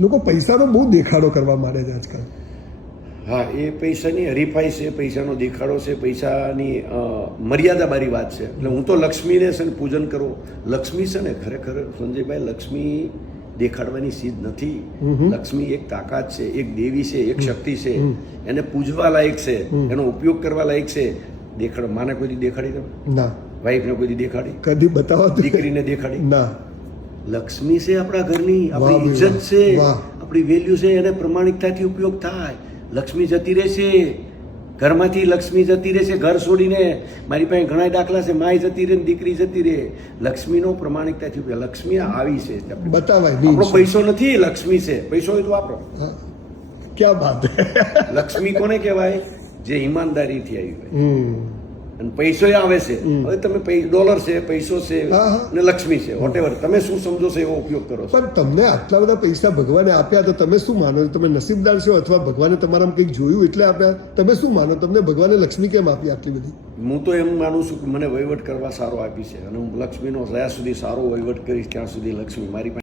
લોકો પૈસાનો બહુ દેખાડો કરવા માંડે છે આજકાલ. હા, એ પૈસાની હરીફાઈ છે, પૈસાનો દેખાડો છે, પૈસાની મર્યાદાવાળી વાત છે. એટલે હું તો લક્ષ્મીને છે ને પૂજન કરું. લક્ષ્મી છે ને ખરેખર સંજયભાઈ, લક્ષ્મી દેખાડવાની ચીજ નથી. લક્ષ્મી એક તાકાત છે, એક દેવી છે, એક શક્તિ છે. એને પૂજવા લાયક છે, એનો ઉપયોગ કરવા લાયક છે. દેખાડ માને કોઈ દી દેખાડી તમે? ના. વાઈફને કોઈ દી દેખાડી? કદી બતાવો. દીકરીને દેખાડી? ના. લક્ષ્મી છે આપણા ઘરની, આપણી ઇજ્જત છે, આપણી વેલ્યુ છે, એને પ્રમાણિકતાથી ઉપયોગ થાય. લક્ષ્મી જતી રહેશે ઘરમાંથી, લક્ષ્મી જતી રહેશે ઘર છોડીને. મારી પાસે ઘણા દાખલા છે, માય જતી રહે, દીકરી જતી રહે. લક્ષ્મીનો પ્રમાણિકતાથી ઉપયોગ. લક્ષ્મી આવી છે, બતાવાય. આપણો પૈસો નથી, લક્ષ્મી છે. પૈસો હોય તો વાપરો. ક્યાં વાત. લક્ષ્મી કોને કહેવાય? જે ઈમાનદારીથી આવી હોય. અને પૈસો આવે છે. હવે તમે ડોલર છે, પૈસો છે ને લક્ષ્મી છે, વોટેવર તમે શું સમજો છો એવો ઉપયોગ કરો છો. પણ તમને આટલા બધા પૈસા ભગવાને આપ્યા તો તમે શું માનો? તમે નસીબદાર છો અથવા ભગવાને તમારામાં કંઈક જોયું એટલે આપ્યા? તમે શું માનો? તમને ભગવાને લક્ષ્મી કેમ આપી આટલી બધી? હું તો એમ માનું છું કે મને વહીવટ કરવા સારો આપી છે, અને હું લક્ષ્મીનો જ્યાં સુધી સારો વહીવટ કરીશ ત્યાં સુધી લક્ષ્મી મારી પાસે